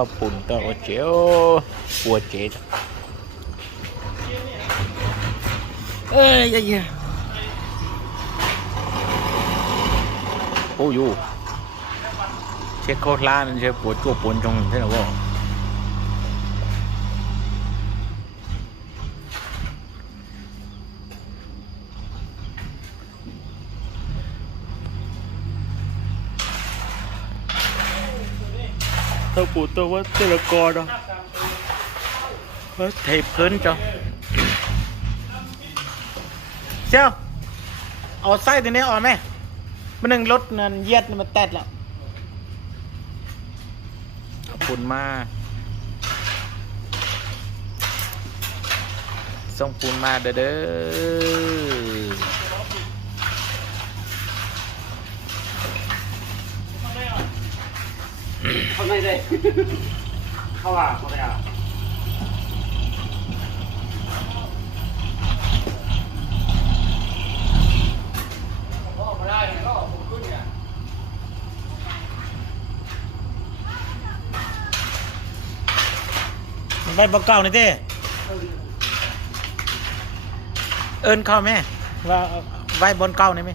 ข้าวปุ่นตัวเจียวปัวเจ๊เอ้ยยังโอ้ยเช็คโคตรล้านเช็คปวดจั่วปนจงใช่หรือเปล่าตัวปูตัวว่าเตลกอดอ่ะเทพื้นจ้ะเจ้าเอาไส้ตัวนี้ออกไหมมันหนึ่งรถนั่นเยียดมันแตดแล้วขอบคุณมากส่งปูนมาเด้อเขาไม่ได้เขาว่าเขาไม่เอาใบบเก่านี่เต้เอิญเข้าไหมว่าใบบนเก่านี่ไหม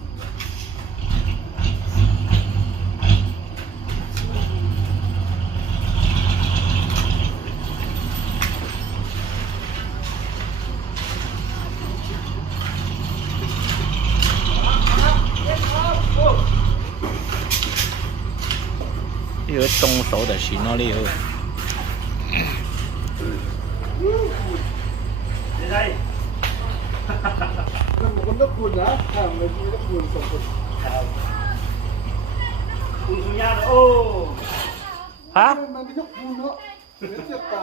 有动手的行了了。ได้มันต้องคุณนะถ้ามันมีต้องคุณสองคนคุณสุญญาโอ้ฮะมันไม่ต้องคุณเนาะเดี๋ยวเจ็บตา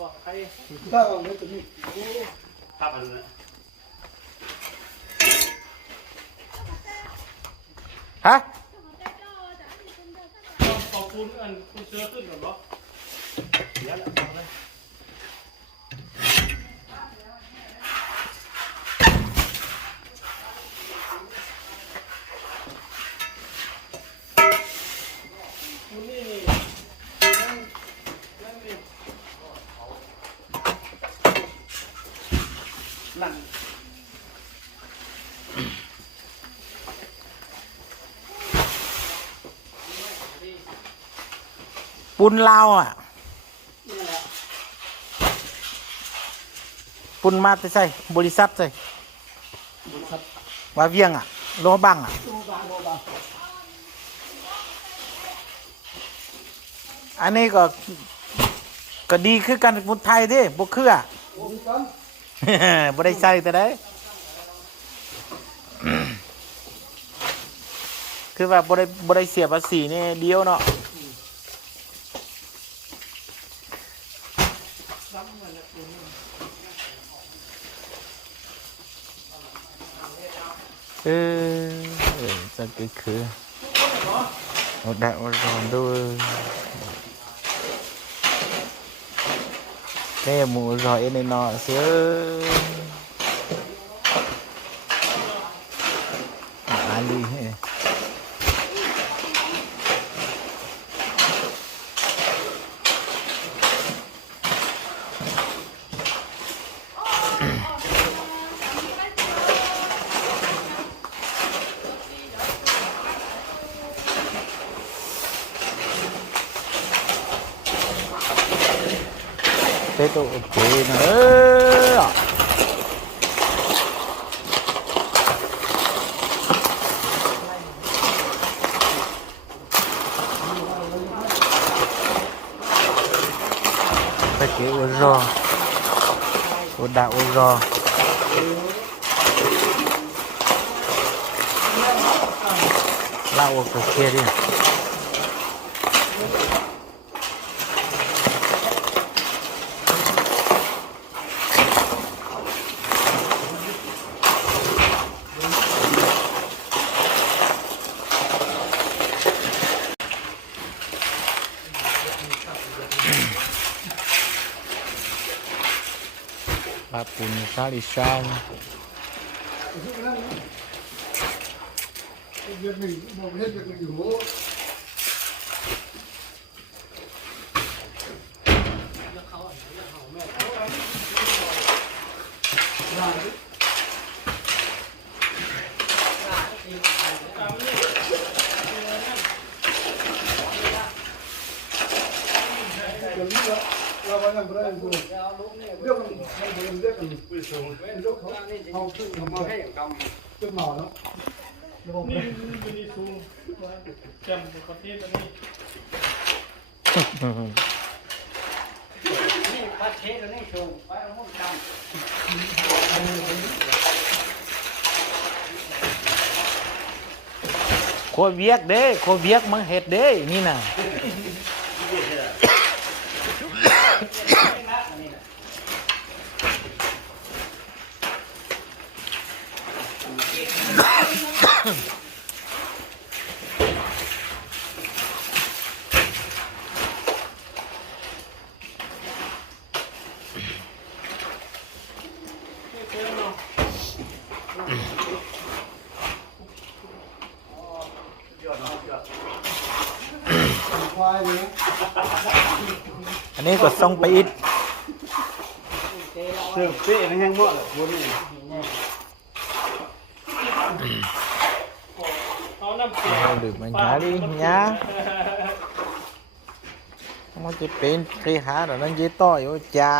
บอกใครถ้าเราไม่จะมีครับอันนั้นฮะขอบคุณอันคุณเชื้อขึ้นหรอเนาะเดี๋ยวละฟังเลยนั่นปุนลาวอ่ะปุนมาแต่ใส่บริษัทใส่ว่าเวียงอ่ะโลบังอ่ะอันนี้ก็ดีคือกันมุนไทยดิบุกเครือบ่ได้ใส่แต่ได้คือว่าบ่ได้เสียภาษีนี่เดียวเนาะจะคือโอ้ได้โอ้ลองดูแค่หมูรอยในนอเสืออาลีเตโตเจนะไปเกี่ยวรออุดาอุรอเล่าก็เคียดิปุนซาลิชา ดี๋ยวนี้เราไปยังไม่ได้ดูเรื่องมันเรื่องกันไปส่งเรื่องเขาขึ้นเขามาให้กำจุดหน่อเนาะนี่อยู่ในซูจำในประเทศอันนี้นี่ประเทศอันนี้ชูไปเอาหมดจโคเวียกเด้โคเวียกมังเห็ดเด้นี่น่ะอันนี้ก็ส่งไปอีกเรื่องเป๊ะนะยังหมดเลยวันนี้เขาน้ำเกลือ ดื่มมันหาดิnháมันจะเป็นใครหาเดี๋ยวนั้นยี่ต่ออยู่จ้า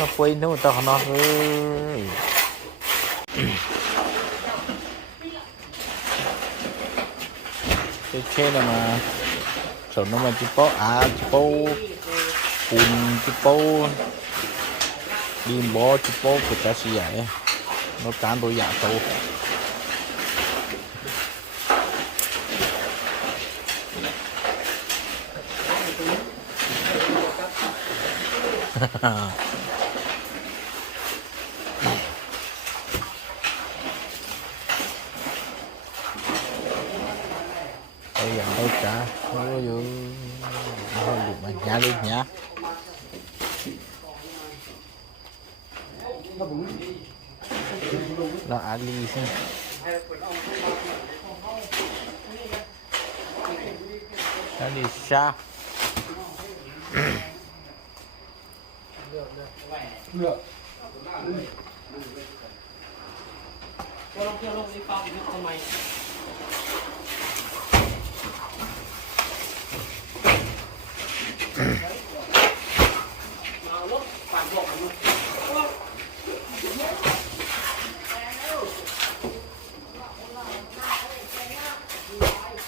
nó quay nó tao nó ơi cái xe này mà sợ nó mà chỉ có chỉ có bùn chỉ có đi bó chỉ có của ta xì vậy nó cán tôi dạ tàu bây giờ đâu cả ôi dồi thôi được mà nhả đi nhả nó ali xem ali sao được cho lông đi phong đi con mày nào lúc phản bộ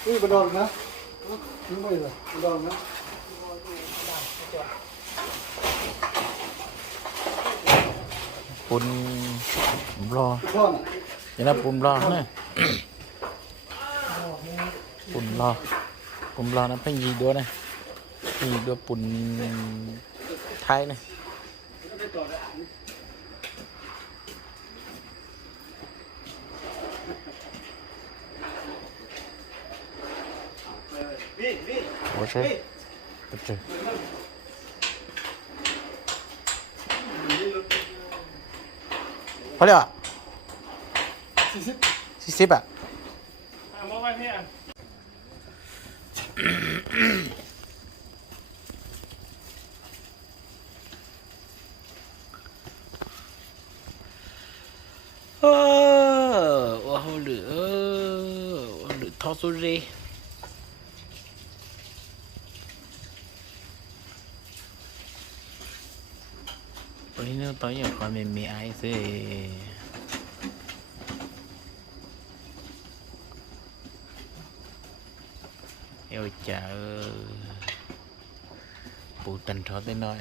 นี่กระดองนะนี่ไม่เลยกระดองนะbún bò ก้อน vậy là bún bò này bún bò nó phải gì đua này gì đua bún Thái này ủa sao trời phải à? Xí à? mua vai thế à? Wow, lửa thò số rê. Bây giờ tới giờ còn mẹ ai thế? Eo chà bộ tình thọ tới nói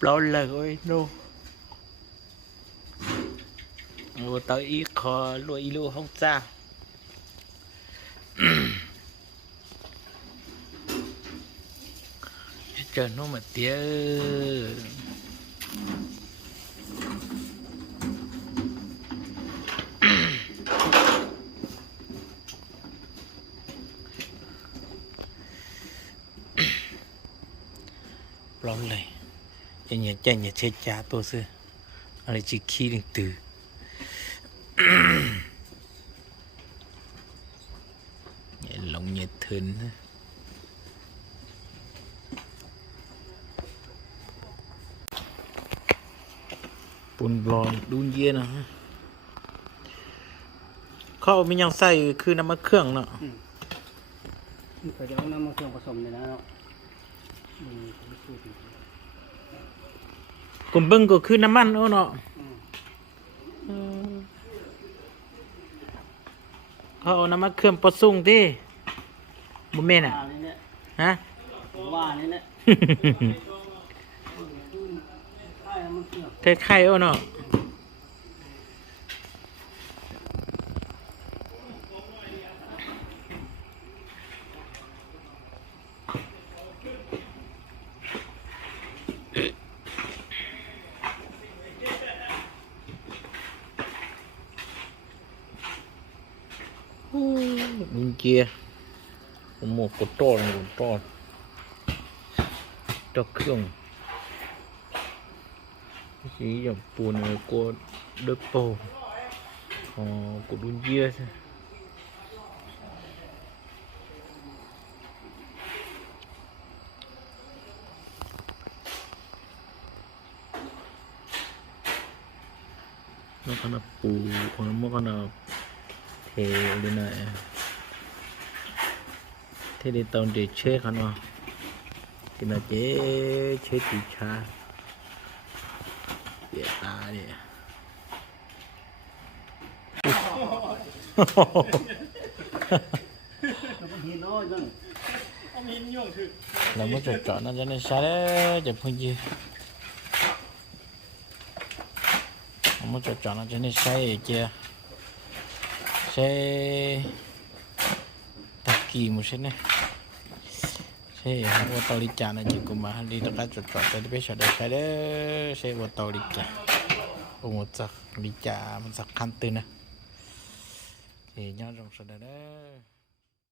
lo là ơi no ngồi tới ít khó lùi lu không sao trời nó mà tía lo này nhà chơi cha tôi xưa ở chỉ khi đừng từ lòng nhiệt thân ปูนบลอนดูนเย็นนะเขามียังใส่คือน้ำมันเครื่องเนาะ ก็จะเอาน้ำมาเครื่องผสมเลยนะเนาะสูตร กุมเบิ้งก็คือน้ำมันเนาะเขาเอาน้ำมันเครื่องปรุงที่บุเมนอ่ะ ว่านี่แหละ ฮะ ว่านี่แหละใช่มันเครื่อง คล้ายๆเนาะมุนเกียผมหมกกดต้อนตอกเครื่องสีอย่างปูนเลยกดเดือบโปกดดุนเกียใช่เมื่อขณะปูเมื่อขณะเทเลยนะเทได้ตอนเด็กเช็คกันวะกินอะไรเช็คติชาเบียตาเนี่ย มันหินน้อยจัง เอามีนย่งถึก เราไม่จดจ่อนั่นจะในชาเลยจะพูดยี่เราไม่จดจ่อนั่นจะในใช่เจ้าใช่ตะกี้มุใช่ไหมใช่ฮะว่าตอริจานะจิกุมาดีตะการจดจ่อแต่ที่ไปชดได้ใช่เด้อใช่ว่าตอริจาโอ้โหจักริจามันสักคันตื่นนะเฮ้ยย้อนลงสุดเด้อ